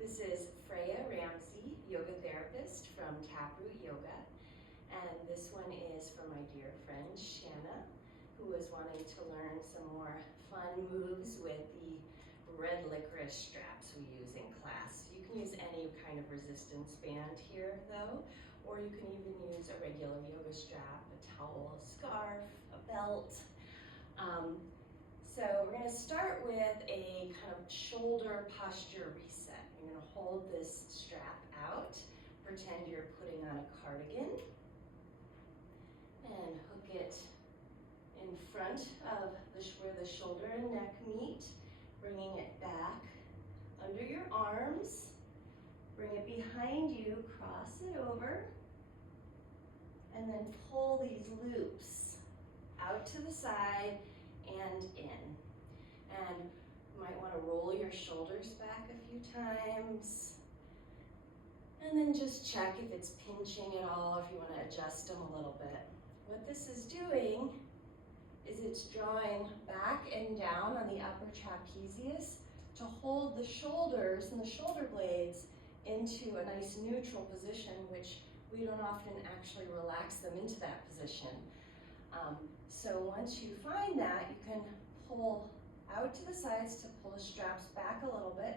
This is Freya Ramsey, yoga therapist from Taproot Yoga, and this one is for my dear friend Shanna, who is wanting to learn some more fun moves with the red licorice straps we use in class. You can use any kind of resistance band here though, or you can even use a regular yoga strap, a towel, a scarf, a belt. So we're going to start with a kind of shoulder posture reset. You're going to hold this strap out, pretend you're putting on a cardigan, and hook it in front of where the shoulder and neck meet, bringing it back under your arms, bring it behind you, cross it over, and then pull these loops out to the side and in. And you might want to roll your shoulders back a few times. And then just check if it's pinching at all, if you want to adjust them a little bit. What this is doing is it's drawing back and down on the upper trapezius to hold the shoulders and the shoulder blades into a nice neutral position, which we don't often actually relax them into that position. So once you find that, you can pull out to the sides to pull the straps back a little bit,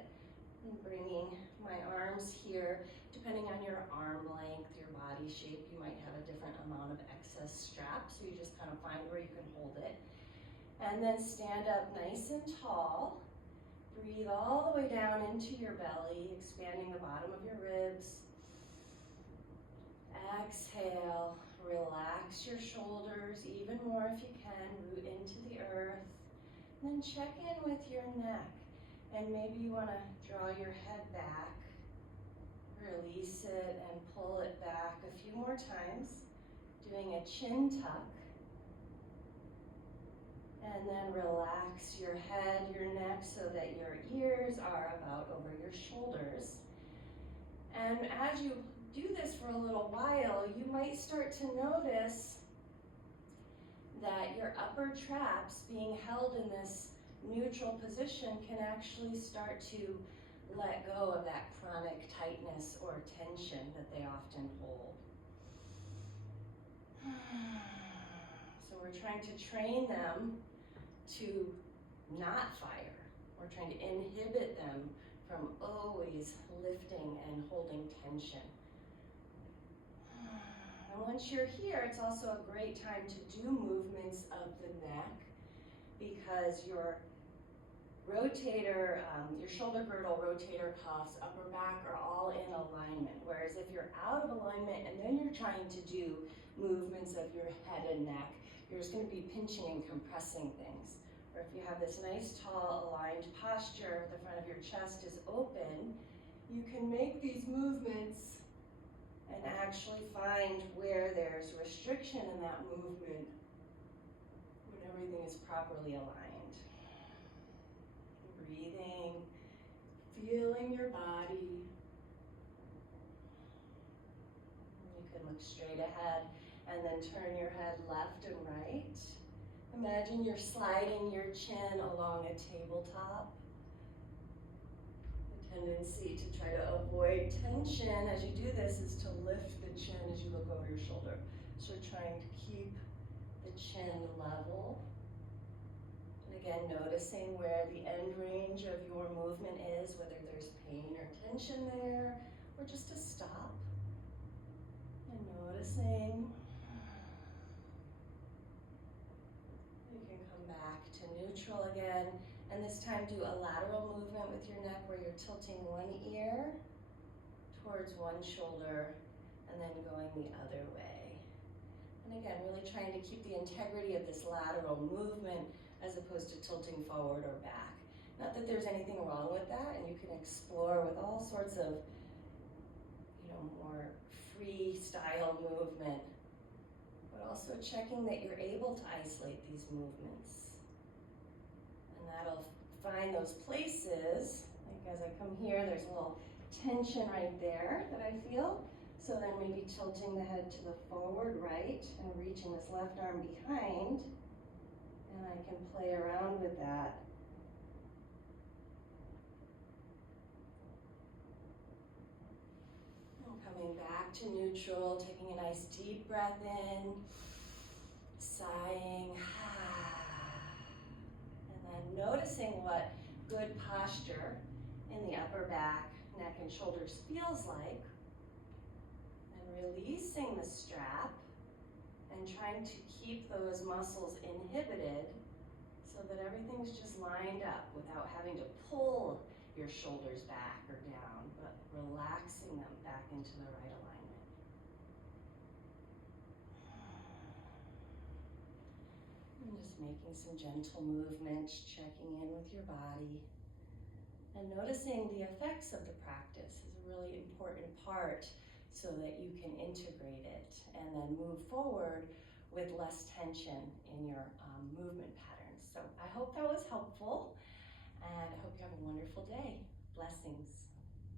and bringing my arms here. Depending on your arm length, your body shape, you might have a different amount of excess strap, so you just kind of find where you can hold it. And then stand up nice and tall. Breathe all the way down into your belly, expanding the bottom of your ribs. Exhale, relax your shoulders even more if you can, root into the earth. And then check in with your neck. And maybe you want to draw your head back, release it, and pull it back a few more times, doing a chin tuck. And then relax your head, your neck, so that your ears are about over your shoulders. And as you do this for a little while, you might start to notice that your upper traps being held in this neutral position can actually start to let go of that chronic tightness or tension that they often hold. So we're trying to train them to not fire. We're trying to inhibit them from always lifting and holding tension. And once you're here, it's also a great time to do movements of the neck, because your rotator, your shoulder girdle, rotator cuffs, upper back are all in alignment. Whereas if you're out of alignment and then you're trying to do movements of your head and neck, you're just going to be pinching and compressing things. Or if you have this nice, tall, aligned posture, the front of your chest is open, you can make these movements and actually find where there's restriction in that movement when everything is properly aligned. Breathing, feeling your body. You can look straight ahead and then turn your head left and right. Imagine you're sliding your chin along a tabletop. The tendency to try to avoid tension as you do this is to lift the chin as you look over your shoulder. So you're trying to keep the chin level. And again, noticing where the end range of your movement is, whether there's pain or tension there, or just to stop and noticing. You can come back to neutral again, and this time do a lateral movement with your neck where you're tilting one ear towards one shoulder and then going the other way. And again, really trying to keep the integrity of this lateral movement as opposed to tilting forward or back. Not that there's anything wrong with that, and you can explore with all sorts of, more freestyle movement, but also checking that you're able to isolate these movements. And that'll find those places, like as I come here, there's a little tension right there that I feel. So then maybe tilting the head to the forward right and reaching this left arm behind, and I can play around with that. Coming back to neutral, taking a nice deep breath in, sighing, and then noticing what good posture in the upper back, neck, and shoulders feels like, and releasing the strap and trying to keep those muscles inhibited so that everything's just lined up without having to pull your shoulders back or down, but relaxing them back into the right alignment. And just making some gentle movements, checking in with your body, and noticing the effects of the practice is a really important part so that you can integrate it and then move forward with less tension in your movement patterns. So I hope that was helpful, and I hope you have a wonderful day. Blessings.